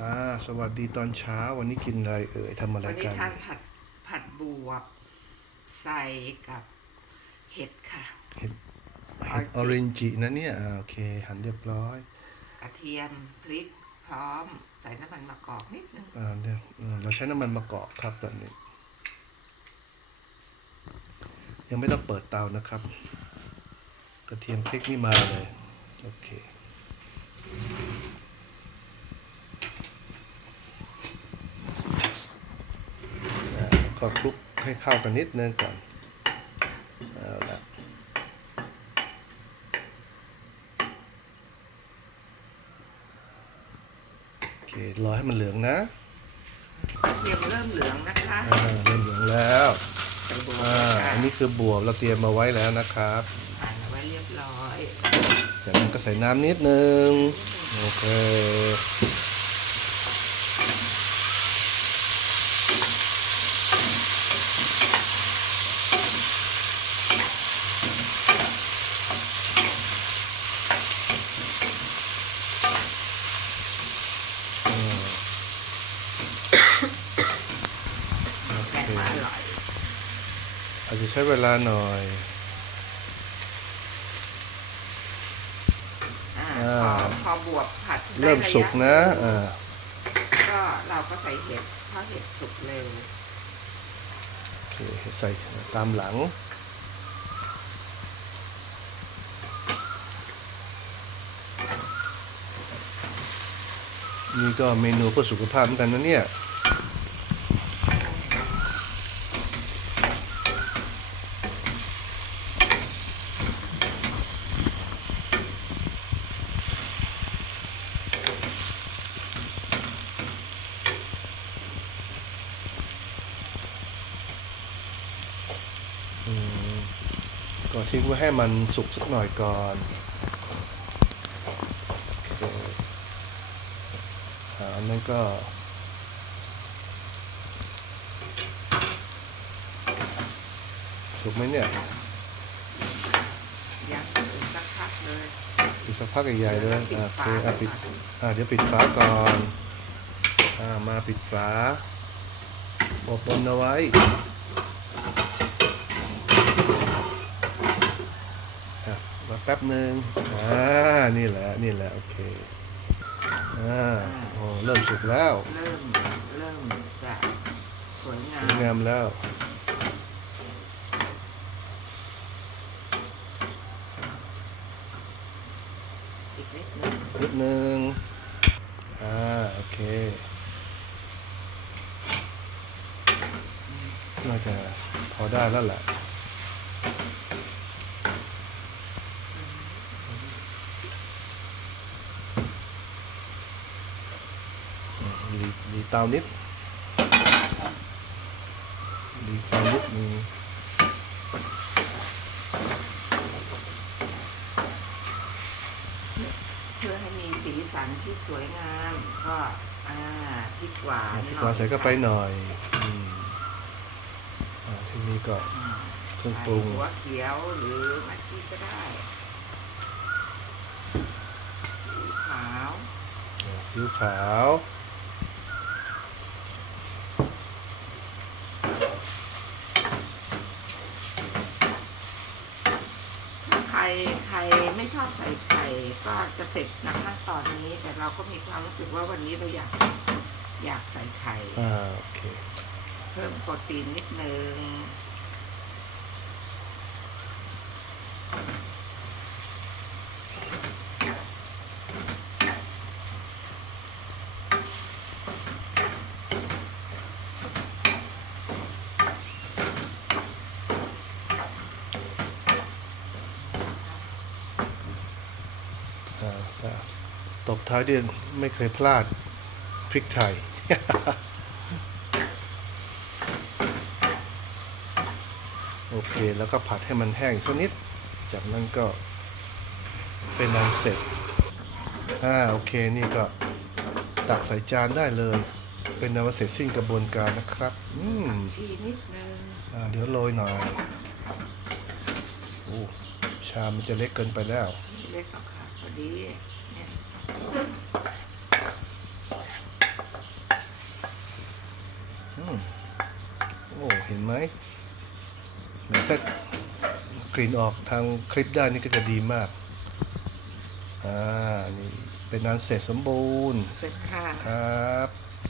อ่าสวัสดีตอนเช้าวันนี้กินอะไรเอ่ยทำอะไรวันนี้กันทานผัดผัดบวบใส่กับเห็ดค่ะ เห็ดเห็ดออรินจินะเนี่ยอ่าโอเค หั่นเรียบร้อย กระเทียมพริกพร้อม ใส่น้ำมันมะกอกนิดนึงอ่าเนี่ยอืมเราใช้น้ำมันมะกอกครับตอนนี้ ยังไม่ต้องเปิดเตานะครับ กระเทียมพริกนี่มาเลย โอเคอ่าแล้ว ก็คลุกให้เข้ากันนิดนึงก่อนเอาละโอเครอให้มันเหลืองนะกระเทียมเริ่มเหลืองนะคะอ่าเริ่มเหลืองแล้วอ่าอันนี้คือบวบเราเตรียมมาไว้แล้วนะครับหั่นเอาไว้เรียบร้อยจากนั้นก็ใส่น้ำนิดนึงโอเค แกงเคมาอร่อยอาจจะใช้เวลาหน่อยอ่าอ่าพอพอบวบผัดได้เริ่มสุกนะรยอ่าก็เราก็ใส่เห็ดเพราะเห็ดสุกเร็วโอเคใส่ตามหลังนี่ก็เมนูเพื่อสุขภาพเหมือนกันนะเนี่ย ก็ทิ้งไว้ให้มันสุกสักหน่อยก่อนอันนั้นก็สุกไหมเนี่ยยังอีกสักพักเลยอีกสักพักใหญ่ๆเลยอ่าโอเคอะปิดอ่าเดี๋ยวปิดฝาก่อนอ่ามาปิดฝาอบลมเอาไว้ อะมาแป๊บหนึ่งอ่า นี่แหละ นี่แหละ โอเค อ่าโอ้เริ่มสุกแล้ว เริ่ม เริ่มจะสวยงาสวยมงามแล้ว อีกนิดนึงนิดนึง อ่า โอเค น่าจะพอได้แล้วแหละดีดี เตานิดดีไฟนิดนึงเพื่อให้มีสีสันที่สวยงาม ก็อ่าพริกหวานพริกหน่หอวานยใส่เข้าไปหน่อยอืมอ่าทีนี้ก็อืมเครื่องปรุงใส่หัวเขียวหรือมัดกี้ก็ได้สีขาวซีอิ๊วขาว ถ้าใครใคร ไม่ชอบใส่ไข่ก็จะเสร็จนะขั้นตอนนี้ แต่เราก็มีความรู้สึกว่าวันนี้เราอยากอยากใส่ไข่ อ่าโอเค เพิ่มโปรตีนนิดนึง ตบท้ายด้วยไม่เคยพลาดพริกไทยโอเคแล้วก็ผัดให้มันแห้งสักนิด จากนั้นก็เป็นอันเสร็จ อ่าโอเคนี่ก็ตักใส่จานได้เลย เป็นอันว่าเสร็จสิ้นกระบวนการนะครับ อืมชีนิดนึงอ่าเดี๋ยวโรยหน่อย โอ้ชามมันจะเล็กเกินไปแล้ว เล็กเอาค่ะ พอดีเนี่ยโอ้เห็นไหมถ้ากลิ่นออกทางคลิปได้นี่ก็จะดีมาก อ่า นี่เป็นงานเสร็จสมบูรณ์ เสร็จค่ะ ครับ